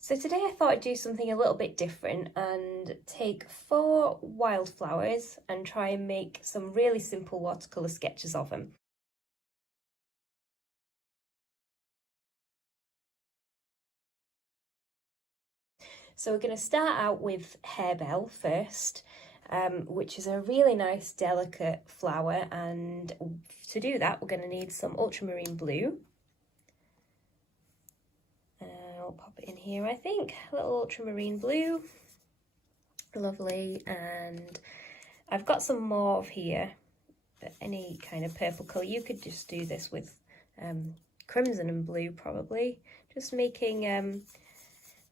So today I thought I'd do something a little bit different and take 4 wildflowers and try and make some really simple watercolour sketches of them. So we're going to start out with harebell first, which is a really nice delicate flower, and to do that we're going to need some ultramarine blue. I'll pop it in here, I think, a little ultramarine blue, lovely, and I've got some mauve here, but any kind of purple colour. You could just do this with crimson and blue probably, just making a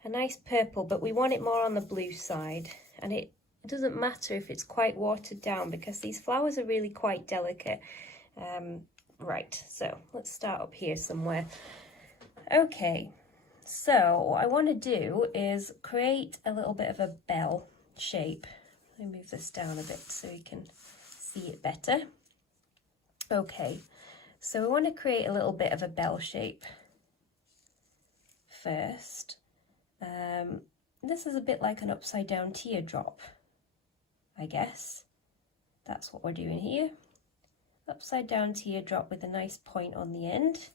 nice purple, but we want it more on the blue side, and it doesn't matter if it's quite watered down because these flowers are really quite delicate. Right, so let's start up here somewhere. Okay, so what I want to do is create a little bit of a bell shape. Let me move this down a bit so you can see it better. Okay, so we want to create a little bit of a bell shape first. This is a bit like an upside down teardrop, I guess. That's what we're doing here. Upside down teardrop with a nice point on the end.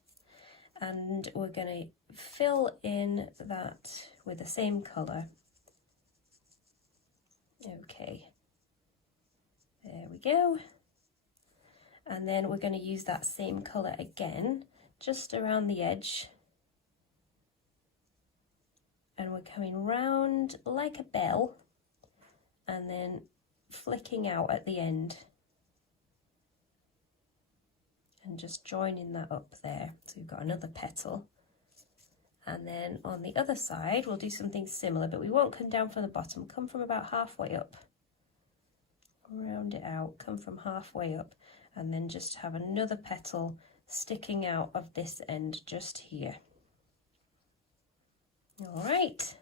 And we're going to fill in that with the same colour. Okay, there we go. And then we're going to use that same colour again, just around the edge. And we're coming round like a bell and then flicking out at the end and just joining that up there. So we've got another petal, and then on the other side we'll do something similar, but we won't come down from the bottom, come from about halfway up, round it out, come from halfway up, and then just have another petal sticking out of this end just here. All right,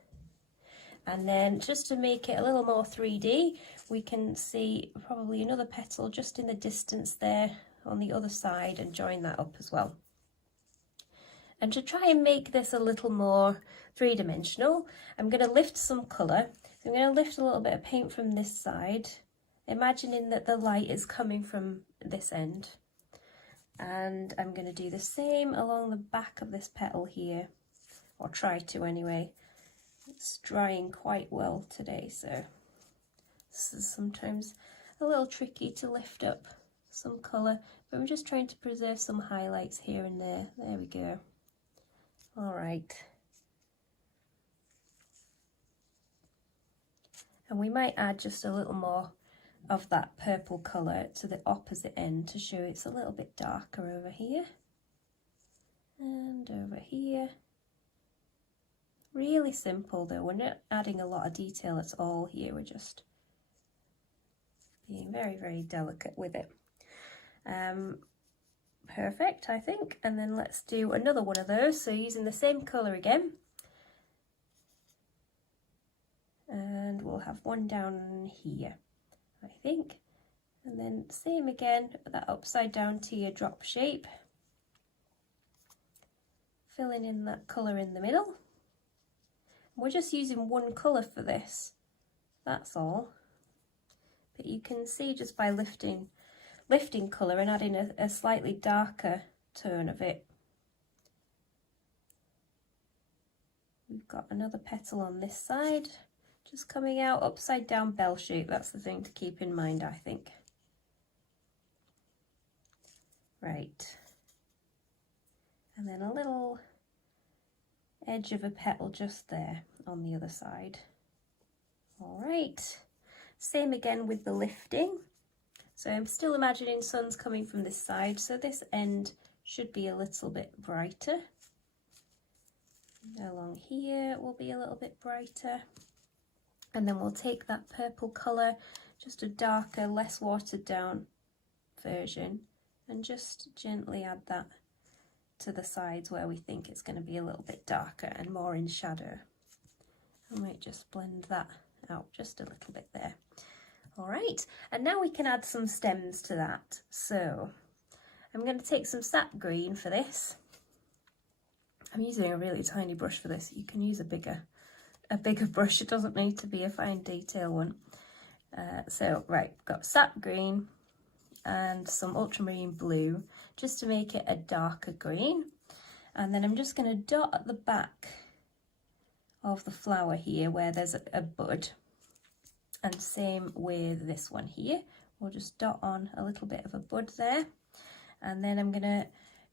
and then just to make it a little more 3D, we can see probably another petal just in the distance there on the other side and join that up as well. And to try and make this a little more three-dimensional, I'm going to lift some colour. So I'm going to lift a little bit of paint from this side, imagining that the light is coming from this end. And I'm going to do the same along the back of this petal here. Or try to anyway. It's drying quite well today, so this is sometimes a little tricky to lift up some colour, but I'm just trying to preserve some highlights here and there. There we go. All right. And we might add just a little more of that purple colour to the opposite end to show it's a little bit darker over here. And over here. Really simple though, we're not adding a lot of detail at all here, we're just being very, very delicate with it. Perfect, I think, and then let's do another one of those, so using the same colour again. And we'll have one down here, I think. And then same again, that upside down teardrop shape. Filling in that colour in the middle. We're just using one colour for this, that's all. But you can see just by lifting colour and adding a slightly darker tone of it. We've got another petal on this side, just coming out upside down bell shape. That's the thing to keep in mind, I think. Right. And then a little edge of a petal just there on the other side. All right, same again with the lifting. So I'm still imagining sun's coming from this side, so this end should be a little bit brighter. Along here it will be a little bit brighter. And then we'll take that purple colour, just a darker, less watered down version, and just gently add that to the sides where we think it's going to be a little bit darker and more in shadow. I might just blend that out just a little bit there. All right, and now we can add some stems to that. So I'm going to take some Sap Green for this. I'm using a really tiny brush for this. You can use a bigger a bigger brush. It doesn't need to be a fine detail one. So right, got Sap Green and some Ultramarine blue just to make it a darker green. And then I'm just going to dot at the back of the flower here where there's a bud. And same with this one here. We'll just dot on a little bit of a bud there. And then I'm going to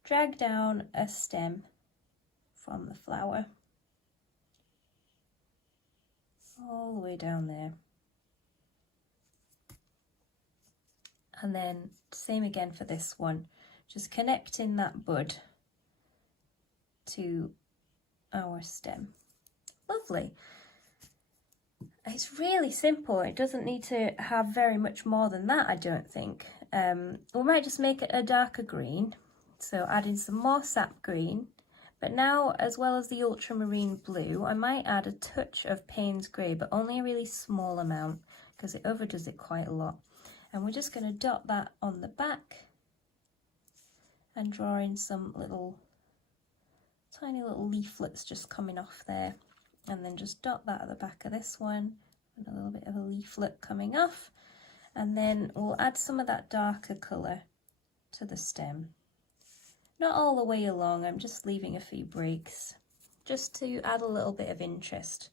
drag down a stem from the flower all the way down there. And then same again for this one, just connecting that bud to our stem. Lovely. It's really simple. It doesn't need to have very much more than that, I don't think. We might just make it a darker green, so add in some more Sap Green. But now, as well as the Ultramarine blue, I might add a touch of Payne's grey, but only a really small amount because it overdoes it quite a lot. And we're just going to dot that on the back and draw in some little, tiny little leaflets just coming off there. And then just dot that at the back of this one, and a little bit of a leaflet coming off. And then we'll add some of that darker colour to the stem. Not all the way along, I'm just leaving a few breaks, just to add a little bit of interest.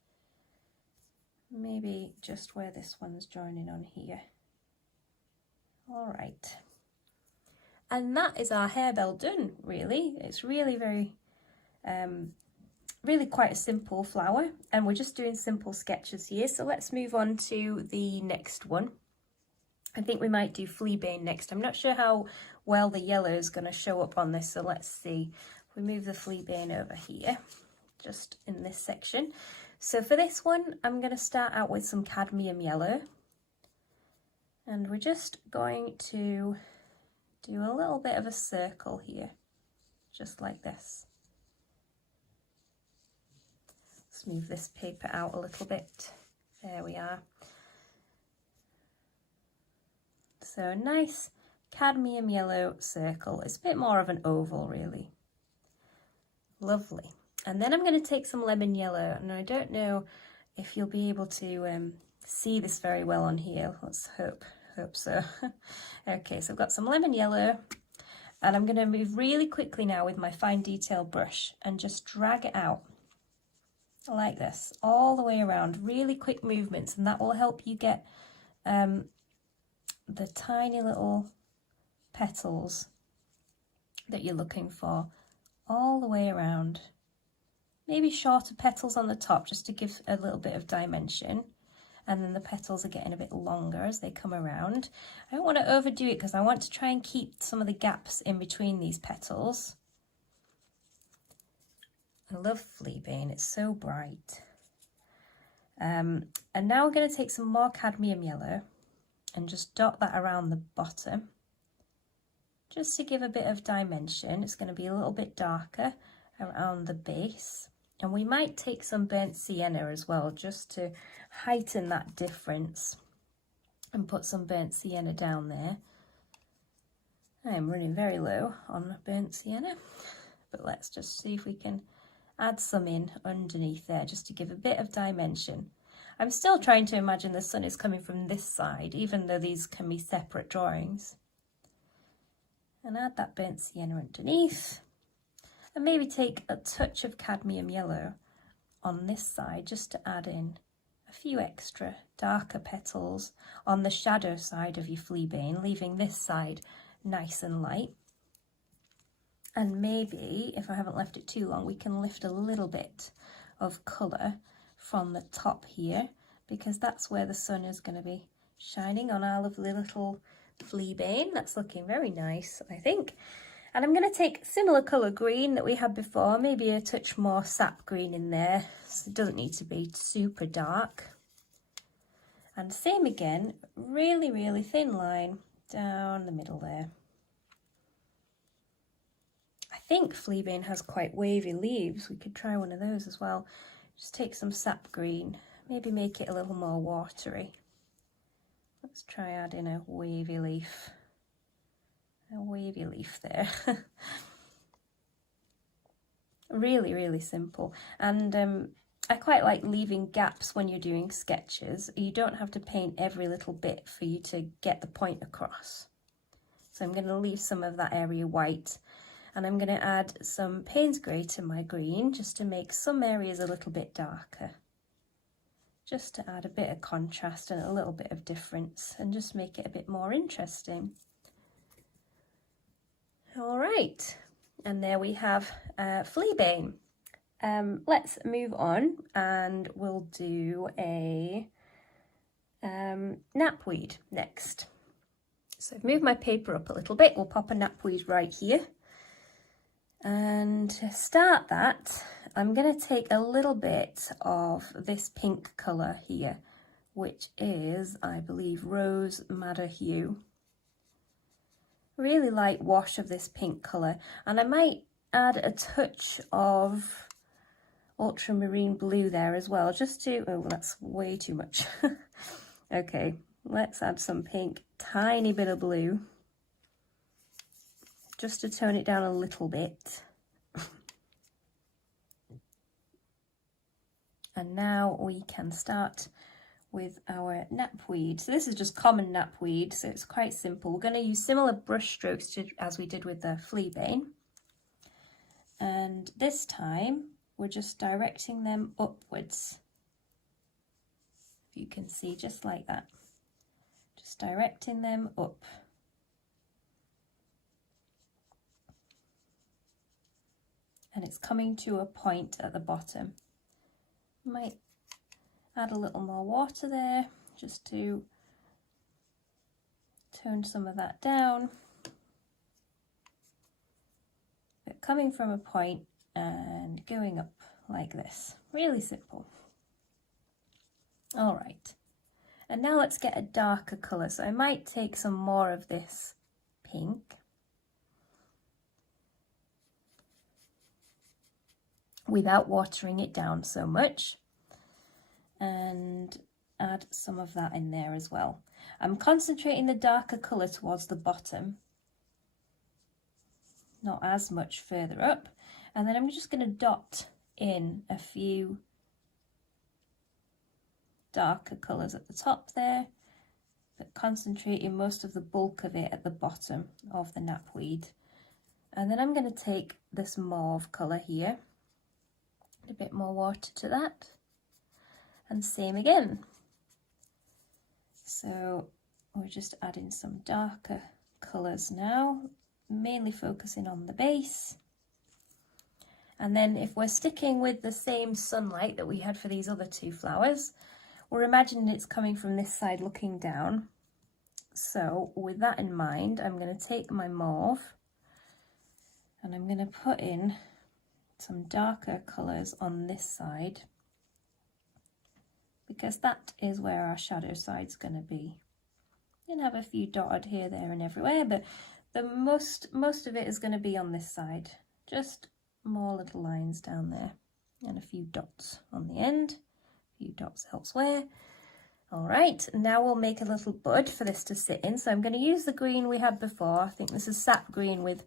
Maybe just where this one's joining on here. All right. And that is our harebell done, really. It's really very, really quite a simple flower, and we're just doing simple sketches here. So let's move on to the next one. I think we might do fleabane next. I'm not sure how well the yellow is going to show up on this, so let's see. If we move the fleabane over here, just in this section. So for this one, I'm going to start out with some cadmium yellow. And we're just going to do a little bit of a circle here, just like this. Let's move this paper out a little bit. There we are. So a nice cadmium yellow circle. It's a bit more of an oval, really. Lovely. And then I'm going to take some lemon yellow, and I don't know if you'll be able to see this very well on here. Let's hope so. Okay, so I've got some lemon yellow, and I'm going to move really quickly now with my fine detail brush and just drag it out like this all the way around. Really quick movements, and that will help you get the tiny little petals that you're looking for all the way around. Maybe shorter petals on the top just to give a little bit of dimension, and then the petals are getting a bit longer as they come around. I don't want to overdo it because I want to try and keep some of the gaps in between these petals. I love fleabane, it's so bright. And now we're going to take some more cadmium yellow and just dot that around the bottom, just to give a bit of dimension. It's going to be a little bit darker around the base. And we might take some burnt sienna as well, just to heighten that difference, and put some burnt sienna down there. I am running very low on burnt sienna, but let's just see if we can add some in underneath there, just to give a bit of dimension. I'm still trying to imagine the sun is coming from this side, even though these can be separate drawings. And add that burnt sienna underneath. And maybe take a touch of cadmium yellow on this side, just to add in a few extra darker petals on the shadow side of your fleabane, leaving this side nice and light. And maybe, if I haven't left it too long, we can lift a little bit of colour from the top here, because that's where the sun is going to be shining on our lovely little fleabane. That's looking very nice, I think. And I'm going to take similar colour green that we had before, maybe a touch more sap green in there, so it doesn't need to be super dark. And same again, really, really thin line down the middle there. I think fleabane has quite wavy leaves. We could try one of those as well. Just take some sap green, maybe make it a little more watery. Let's try adding a wavy leaf. A wavy leaf there. Really, really simple. And I quite like leaving gaps when you're doing sketches. You don't have to paint every little bit for you to get the point across. So I'm going to leave some of that area white, and I'm going to add some Payne's grey to my green just to make some areas a little bit darker. Just to add a bit of contrast and a little bit of difference and just make it a bit more interesting. All right, and there we have fleabane. Let's move on and we'll do a knapweed next. So I've moved my paper up a little bit. We'll pop a knapweed right here. And to start that, I'm going to take a little bit of this pink colour here, which is, I believe, Rose Madder Hue. Really light wash of this pink colour, and I might add a touch of ultramarine blue there as well, just to, oh, that's way too much. Okay, let's add some pink, tiny bit of blue, just to tone it down a little bit. And now we can start with our knapweed. So this is just common knapweed, so it's quite simple. We're going to use similar brush strokes as we did with the fleabane. And this time we're just directing them upwards. If you can see, just like that. Just directing them up. And it's coming to a point at the bottom. Might add a little more water there just to tone some of that down. But coming from a point and going up like this. Really simple. All right. And now let's get a darker colour. So I might take some more of this pink. Without watering it down so much, and add some of that in there as well. I'm concentrating the darker colour towards the bottom, not as much further up, and then I'm just going to dot in a few darker colours at the top there, but concentrating most of the bulk of it at the bottom of the knapweed. And then I'm going to take this mauve colour here, a bit more water to that, and same again. So we're just adding some darker colours now, mainly focusing on the base. And then if we're sticking with the same sunlight that we had for these other two flowers, we're imagining it's coming from this side looking down. So with that in mind, I'm going to take my mauve and I'm going to put in some darker colours on this side, because that is where our shadow side's going to be. You can have a few dotted here, there and everywhere, but the most of it is going to be on this side. Just more little lines down there and a few dots on the end, a few dots elsewhere. All right, now we'll make a little bud for this to sit in. So I'm going to use the green we had before. I think this is Sap Green with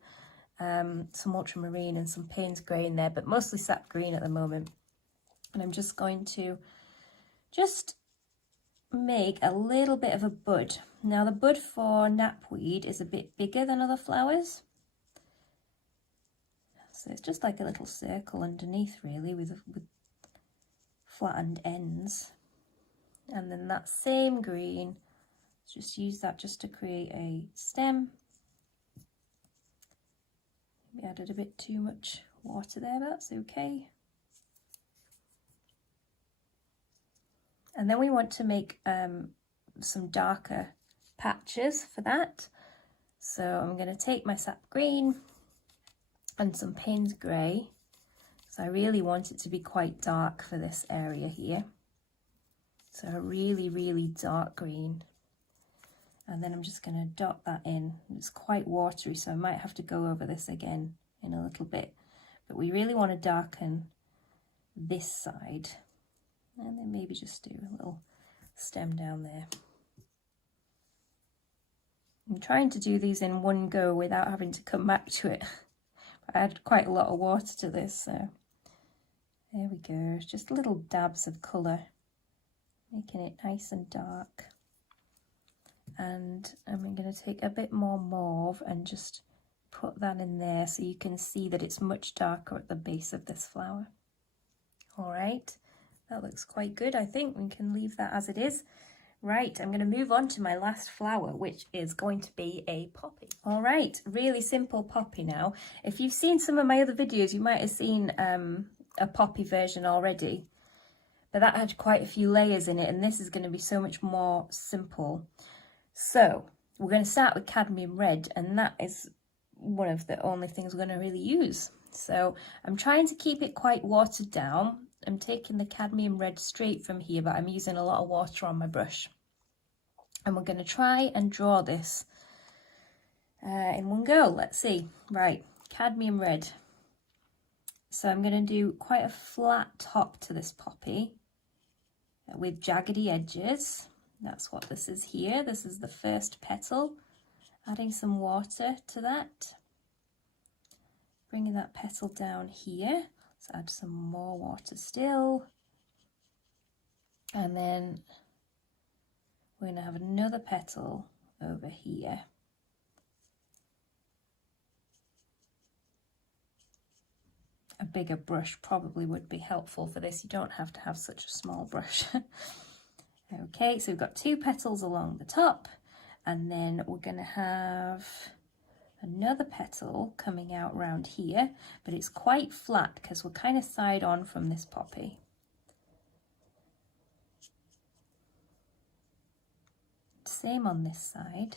some ultramarine and some Payne's grey in there, but mostly Sap Green at the moment. And I'm just going to make a little bit of a bud. Now the bud for knapweed is a bit bigger than other flowers, so it's just like a little circle underneath really with flattened ends. And then that same green, just use that just to create a stem. We added a bit too much water there, but that's okay. And then we want to make some darker patches for that. So I'm going to take my Sap Green and some Payne's grey. So I really want it to be quite dark for this area here. So a really, really dark green. And then I'm just going to dot that in. It's quite watery, so I might have to go over this again in a little bit. But we really want to darken this side. And then maybe just do a little stem down there. I'm trying to do these in one go without having to come back to it. I added quite a lot of water to this, so There we go, just little dabs of colour, making it nice and dark. And I'm going to take a bit more mauve and just put that in there so you can see that it's much darker at the base of this flower. All right, that looks quite good. I think we can leave that as it is. Right, I'm going to move on to my last flower, which is going to be a poppy. All right, really simple poppy now. If you've seen some of my other videos, you might have seen a poppy version already, but that had quite a few layers in it, and this is going to be so much more simple. So we're going to start with Cadmium Red, and that is one of the only things we're going to really use. So I'm trying to keep it quite watered down. I'm taking the Cadmium Red straight from here, but I'm using a lot of water on my brush. And we're going to try and draw this in one go. Let's see. Right, Cadmium Red. So I'm going to do quite a flat top to this poppy with jaggedy edges. That's what this is here. This is the first petal. Adding some water to that. Bringing that petal down here. Let's add some more water still. And then we're going to have another petal over here. A bigger brush probably would be helpful for this. You don't have to have such a small brush. Okay, so we've got two petals along the top, and then we're going to have another petal coming out round here, but it's quite flat because we're kind of side on from this poppy. Same on this side.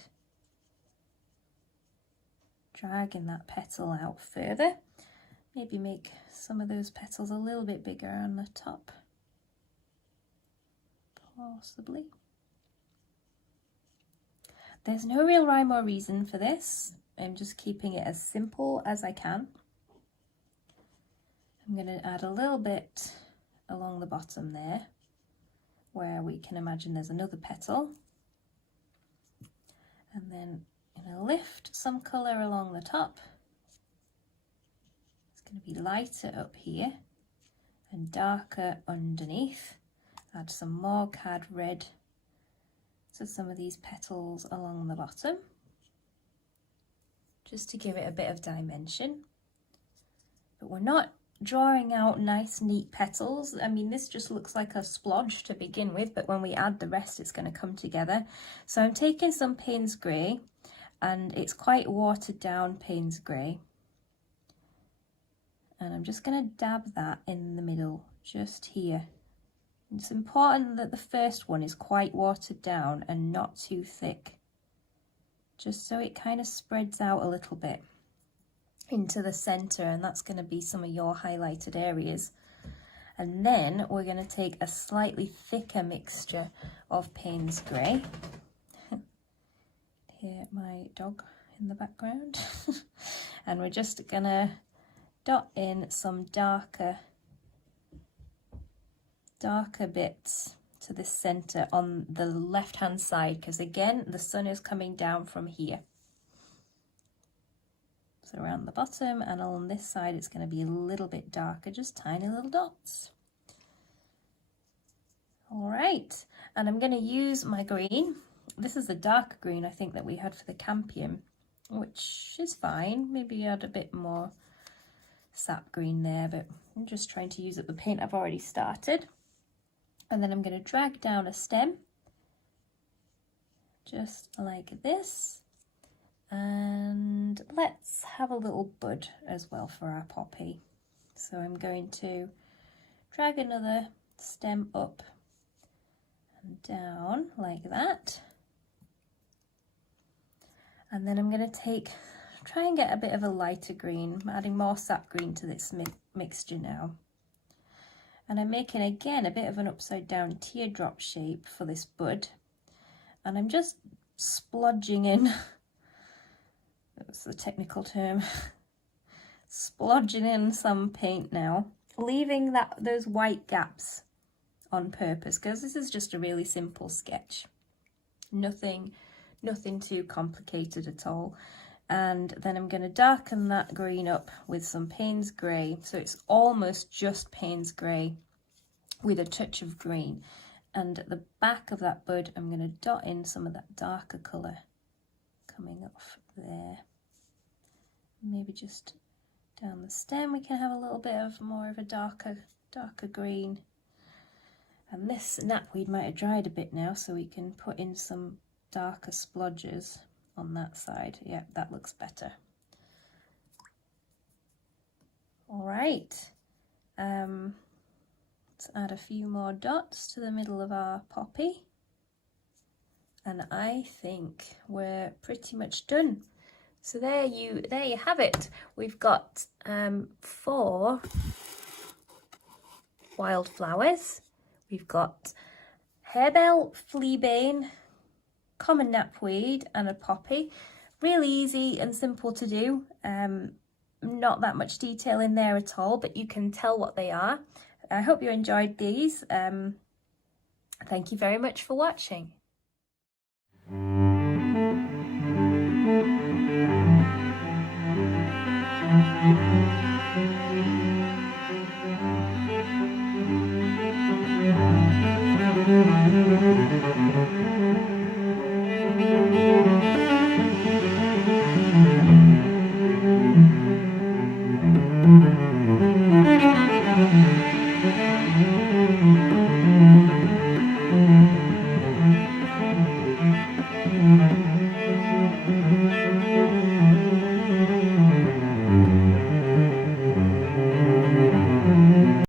Dragging that petal out further. Maybe make some of those petals a little bit bigger on the top. Possibly. There's no real rhyme or reason for this. I'm just keeping it as simple as I can. I'm going to add a little bit along the bottom there, where we can imagine there's another petal. And then I'm going to lift some colour along the top. It's going to be lighter up here and darker underneath. Add some more Cad Red to some of these petals along the bottom, just to give it a bit of dimension. But we're not drawing out nice neat petals. I mean, this just looks like a splodge to begin with, but when we add the rest it's going to come together. So I'm taking some Payne's grey, and it's quite watered down Payne's grey, and I'm just going to dab that in the middle just here. It's important that the first one is quite watered down and not too thick, just so it kind of spreads out a little bit into the center, and that's going to be some of your highlighted areas. And then we're going to take a slightly thicker mixture of Payne's grey. Hear my dog in the background. And we're just going to dot in some darker bits to this center on the left hand side, because again the sun is coming down from here. So around the bottom and on this side it's going to be a little bit darker, just tiny little dots. All right, and I'm going to use my green. This is the dark green I think that we had for the campion, which is fine. Maybe add a bit more sap green there, but I'm just trying to use up the paint I've already started. And then I'm going to drag down a stem, just like this. And let's have a little bud as well for our poppy. So I'm going to drag another stem up and down like that. And then I'm going to try and get a bit of a lighter green. I'm adding more sap green to this mixture now. And I'm making again a bit of an upside down teardrop shape for this bud. And I'm just splodging in, that's the technical term, splodging in some paint now, leaving those white gaps on purpose, because this is just a really simple sketch. Nothing too complicated at all. And then I'm going to darken that green up with some Payne's grey, so it's almost just Payne's grey with a touch of green. And at the back of that bud, I'm going to dot in some of that darker colour coming off there. Maybe just down the stem we can have a little bit of more of a darker green. And this knapweed might have dried a bit now, so we can put in some darker splodges on that side. Yeah, that looks better. All right, let's add a few more dots to the middle of our poppy. And I think we're pretty much done. So there you have it. We've got 4 wildflowers. We've got harebell, fleabane, common knapweed and a poppy. Really easy and simple to do. Not that much detail in there at all, but you can tell what they are. I hope you enjoyed these. Thank you very much for watching.